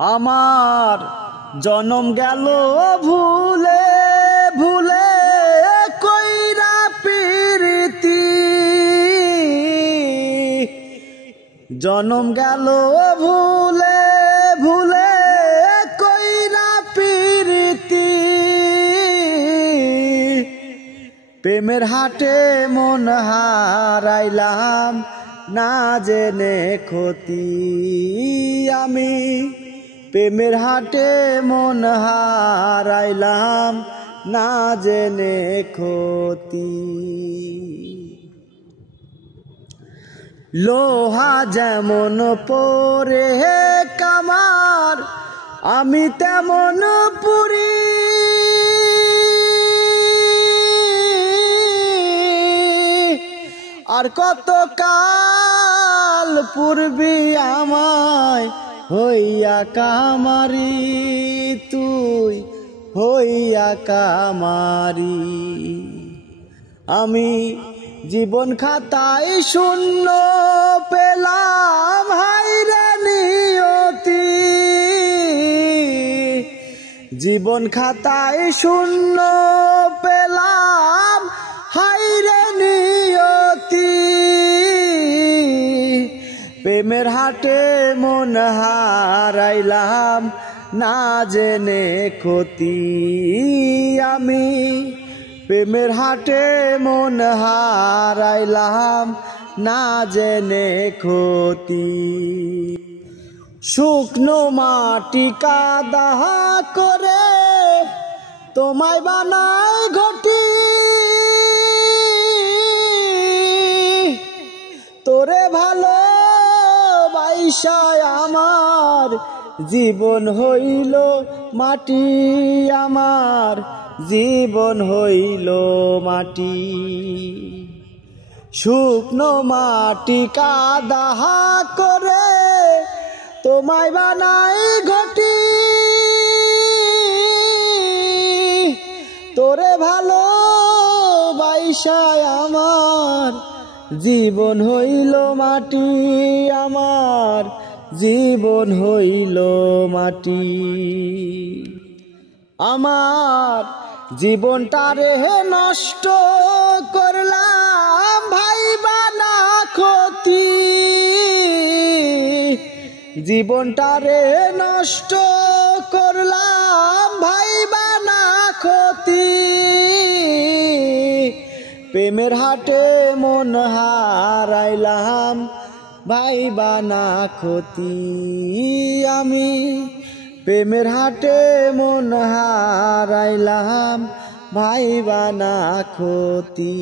আমার জনম গেল ভুলে ভুলে কইরা প্রীতি, জনম গেল ভুলে ভুলে কইরা প্রীতি। প্রেমের হাটে মন হারাইলাম না জেনে ক্ষতি, আমি প্রেমের হাটে মন হারাইলাম না জেনে ক্ষতি। লোহা যেমন পরে কামার আমি তেমন পুরি, আর কত কাল পূর্বী আমায় হইয়া কামারি, তুই হইয়া কামারি। আমি জীবন খাতায় শূন্য পেলাম হায়রে নিয়তি, জীবন খাতায় শূন্য পেলাম হায়রে নিয়তি। প্রেমের হাটে মন হারাইলাম না জেনে ক্ষতি, আমি প্রেমের হাটে মন হারাইলাম না জেনে ক্ষতি। শুকনো মাটি কাদা করে তোমায় বানাই ঘটি, তোরে ভালো বাইশায় আমার জীবন হইল মাটি, আমার জীবন হইল মাটি। শুকনো মাটি কাদা করে তোমায় বানাই ঘটি, তোরে ভালো বাইশায় আমার জীবন হইল মাটি, আমার জীবন হইল মাটি। আমার জীবনটারে নষ্ট করলাম ভাইবা না ক্ষতি, জীবনটারে নষ্ট করলাম ভাইবা না ক্ষতি। প্রেমের হাটে মন হারাইলাম ভাইবা না ক্ষতি, আমি প্রেমের হাটে মন হারাইলাম ভাইবা না ক্ষতি।